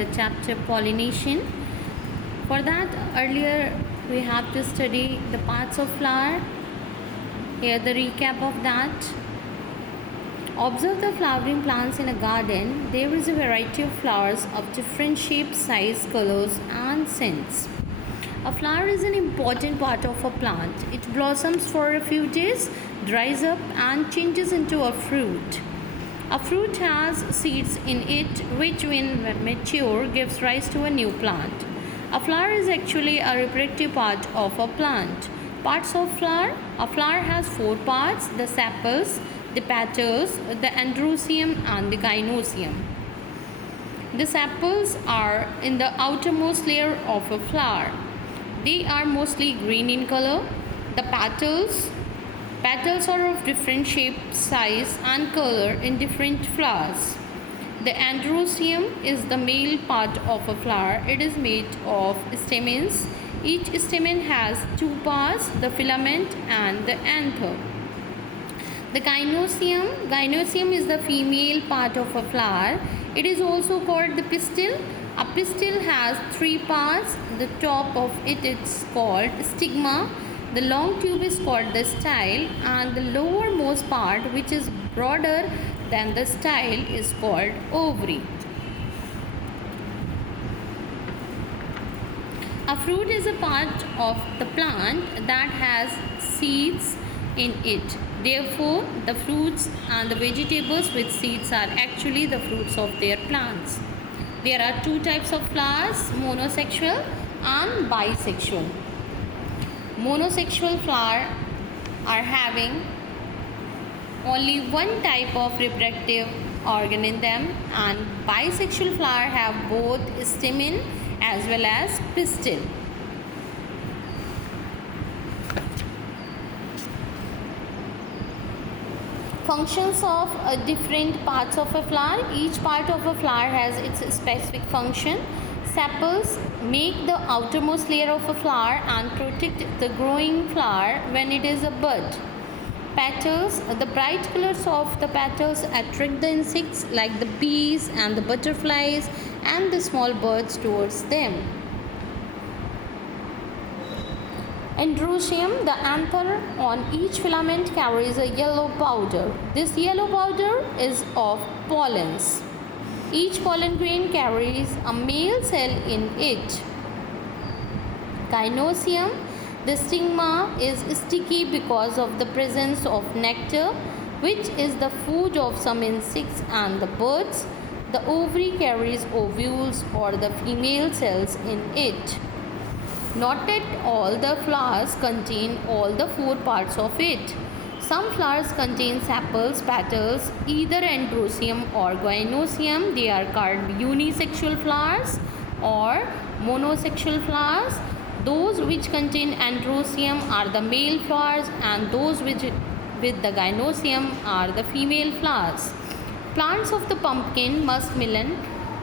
the chapter pollination. For that, earlier we have to study the parts of flower. Here the recap of that. Observe the flowering plants in a garden. There is a variety of flowers of different shapes, size, colors, and scents. A flower is an important part of a plant. It blossoms for a few days, dries up, and changes into a fruit. A fruit has seeds in it, which, when mature, gives rise to a new plant. A flower is actually a reproductive part of a plant. Parts of flower. A flower has four parts: the sepals, the petals, the androecium, and the gynoecium. The sepals are in the outermost layer of a flower. They are mostly green in color. The petals are of different shape, size, and color in different flowers. The androecium is the male part of a flower. It is made of stamens. Each stamen has two parts, the filament and the anther. The gynoecium is the female part of a flower. It is also called the pistil. A pistil has three parts. The top of it is called stigma. The long tube is called the style, and the lowermost part, which is broader than the style, is called ovary. A fruit is a part of the plant that has seeds in it. Therefore, the fruits and the vegetables with seeds are actually the fruits of their plants. There are two types of flowers, monosexual and bisexual. Monosexual flowers are having only one type of reproductive organ in them, and bisexual flowers have both stamen as well as pistil. Functions of different parts of a flower. Each part of a flower has its specific function. Sepals make the outermost layer of a flower and protect the growing flower when it is a bud. Petals, the bright colors of the petals attract the insects like the bees and the butterflies and the small birds towards them. Androecium, the anther on each filament carries a yellow powder. This yellow powder is of pollens. Each pollen grain carries a male cell in it. Gynoecium, the stigma is sticky because of the presence of nectar, which is the food of some insects and the birds. The ovary carries ovules or the female cells in it. Not at all the flowers contain all the four parts of it. Some flowers contain sepals, petals, either androecium or gynoecium. They are called unisexual flowers or monosexual flowers. Those which contain androecium are the male flowers, and those with the gynoecium are the female flowers. Plants of the pumpkin, muskmelon,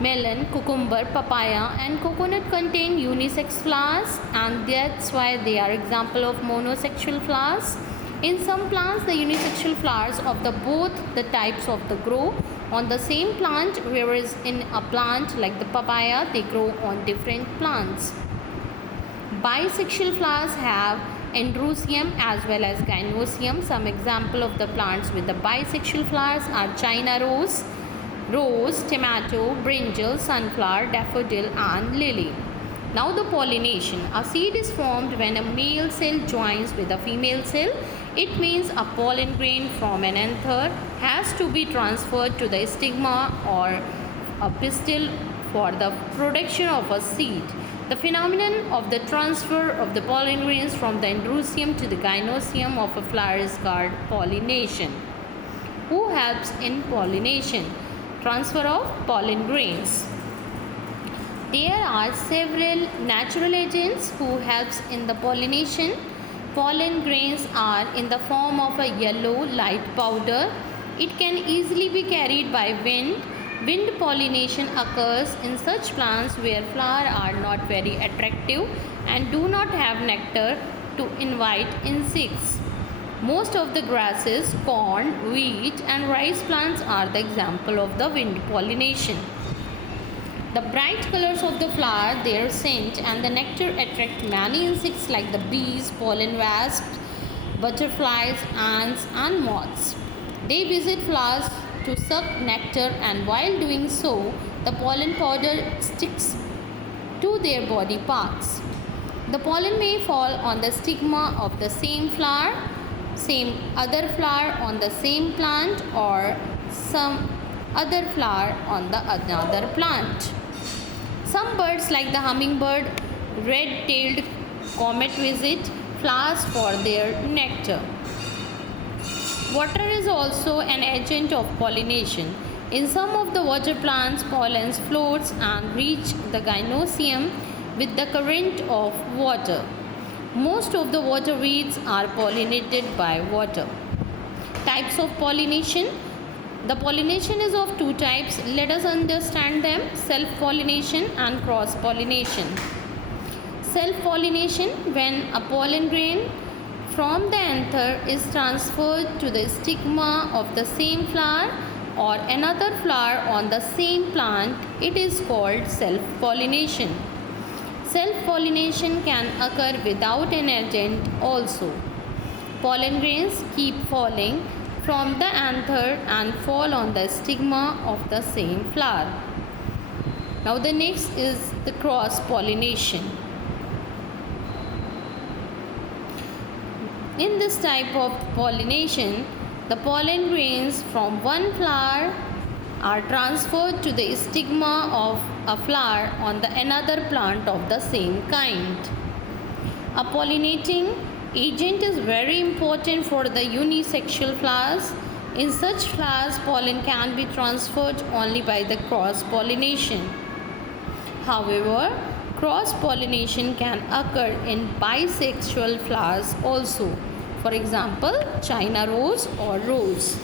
melon, cucumber, papaya, and coconut contain unisex flowers, and that's why they are example of monosexual flowers. In some plants, the unisexual flowers of the both the types of the grow on the same plant, whereas in a plant like the papaya, they grow on different plants. Bisexual flowers have androecium as well as gynoecium. Some example of the plants with the bisexual flowers are China rose, tomato, brinjal, sunflower, daffodil, and lily. Now the pollination. A seed is formed when a male cell joins with a female cell. It means a pollen grain from an anther has to be transferred to the stigma or a pistil for the production of a seed. The phenomenon of the transfer of the pollen grains from the androecium to the gynoecium of a flower is called pollination. Who helps in pollination? Transfer of pollen grains. There are several natural agents who helps in the pollination. Pollen grains are in the form of a yellow light powder. It can easily be carried by wind. Wind pollination occurs in such plants where flowers are not very attractive and do not have nectar to invite insects. Most of the grasses, corn, wheat, and rice plants are the example of the wind pollination. The bright colors of the flower, their scent, and the nectar attract many insects like the bees, pollen wasps, butterflies, ants, and moths. They visit flowers to suck nectar, and while doing so, the pollen powder sticks to their body parts. The pollen may fall on the stigma of the same flower, same other flower on the same plant, or some other flower on the another plant. Some birds like the hummingbird, red-tailed comet visit flowers for their nectar. Water is also an agent of pollination. In some of the water plants, pollen floats and reach the gynosium with the current of water. Most of the water weeds are pollinated by water. Types of pollination. The pollination is of two types. Let us understand them: self-pollination and cross-pollination. Self-pollination, when a pollen grain from the anther is transferred to the stigma of the same flower or another flower on the same plant, it is called self-pollination. Self-pollination can occur without an agent also. Pollen grains keep falling from the anther and fall on the stigma of the same flower. Now the next is the cross-pollination. In this type of pollination, the pollen grains from one flower are transferred to the stigma of a flower on the another plant of the same kind. A pollinating agent is very important for the unisexual flowers. In such flowers, pollen can be transferred only by the cross-pollination. However, cross-pollination can occur in bisexual flowers also. For example, China rose or rose.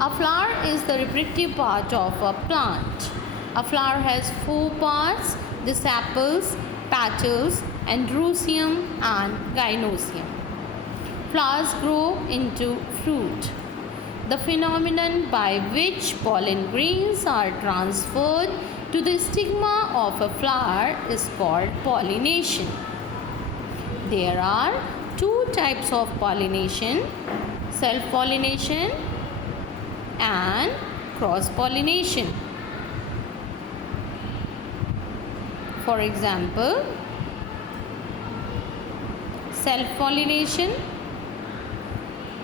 A flower is the reproductive part of a plant. A flower has four parts: the sepals, petals, androecium, and gynosium. Flowers grow into fruit. The phenomenon by which pollen grains are transferred to the stigma of a flower is called pollination. There are two types of pollination: self-pollination and cross-pollination. For example, self-pollination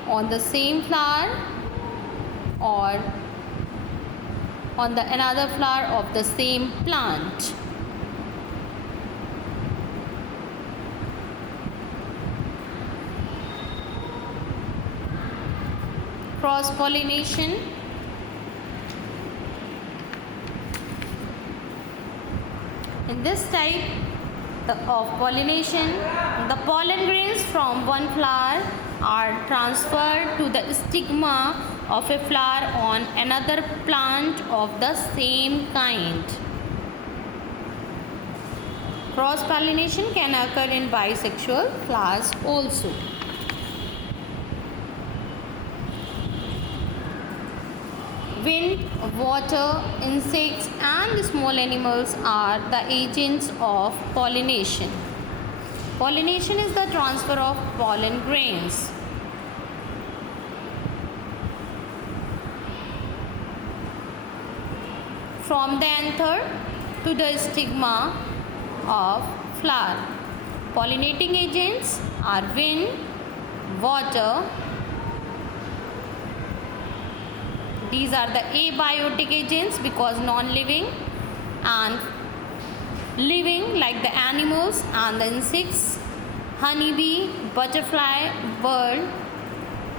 on the same flower or on the another flower of the same plant. Cross-pollination. In this type of pollination, the pollen grains from one flower are transferred to the stigma of a flower on another plant of the same kind. Cross-pollination can occur in bisexual flowers also. Wind, water, insects, and small animals are the agents of pollination. Pollination is the transfer of pollen grains. From the anther to the stigma of flower. Pollinating agents are wind, water. These are the abiotic agents because non-living, and living like the animals and the insects, honeybee, butterfly, bird.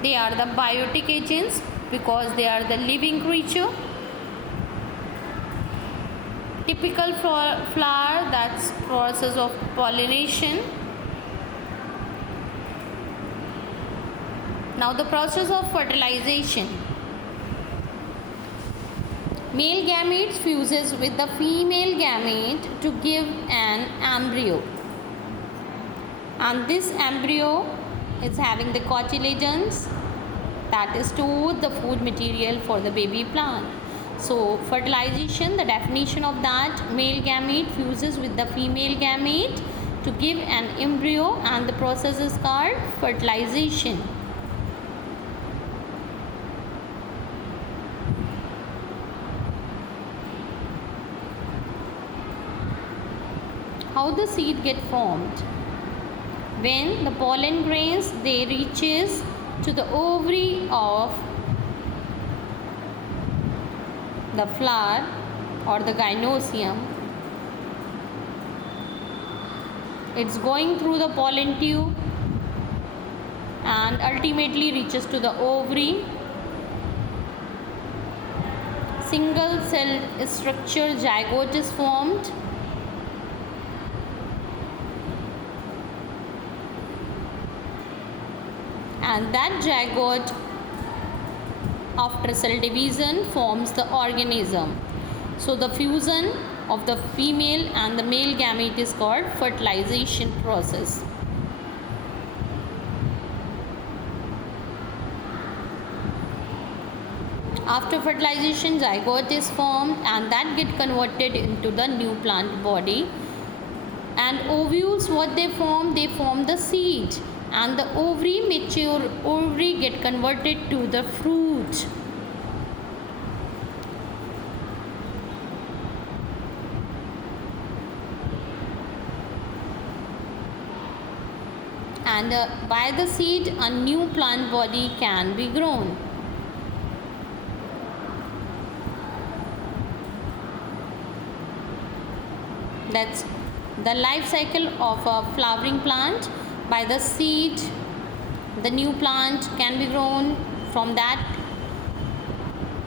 They are the biotic agents because they are the living creature. Typical flower, that's process of pollination. Now the process of fertilization. Male gamete fuses with the female gamete to give an embryo, and this embryo is having the cotyledons that store the food material for the baby plant. So fertilization, the definition of that: male gamete fuses with the female gamete to give an embryo, and the process is called fertilization. How the seed get formed? When the pollen grains they reaches to the ovary of the flower or the gynosium, it's going through the pollen tube and ultimately reaches to the ovary. Single celled structure zygote is formed. And that zygote, after cell division, forms the organism. So the fusion of the female and the male gamete is called fertilization process. After fertilization, zygote is formed and that get converted into the new plant body. And ovules, what they form the seed, and the mature ovary get converted to the fruit. And by the seed a new plant body can be grown. That's the life cycle of a flowering plant. By the seed the new plant can be grown. From that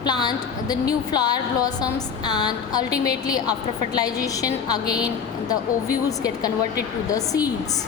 plant the new flower blossoms, and ultimately after fertilization again the ovules get converted to the seeds.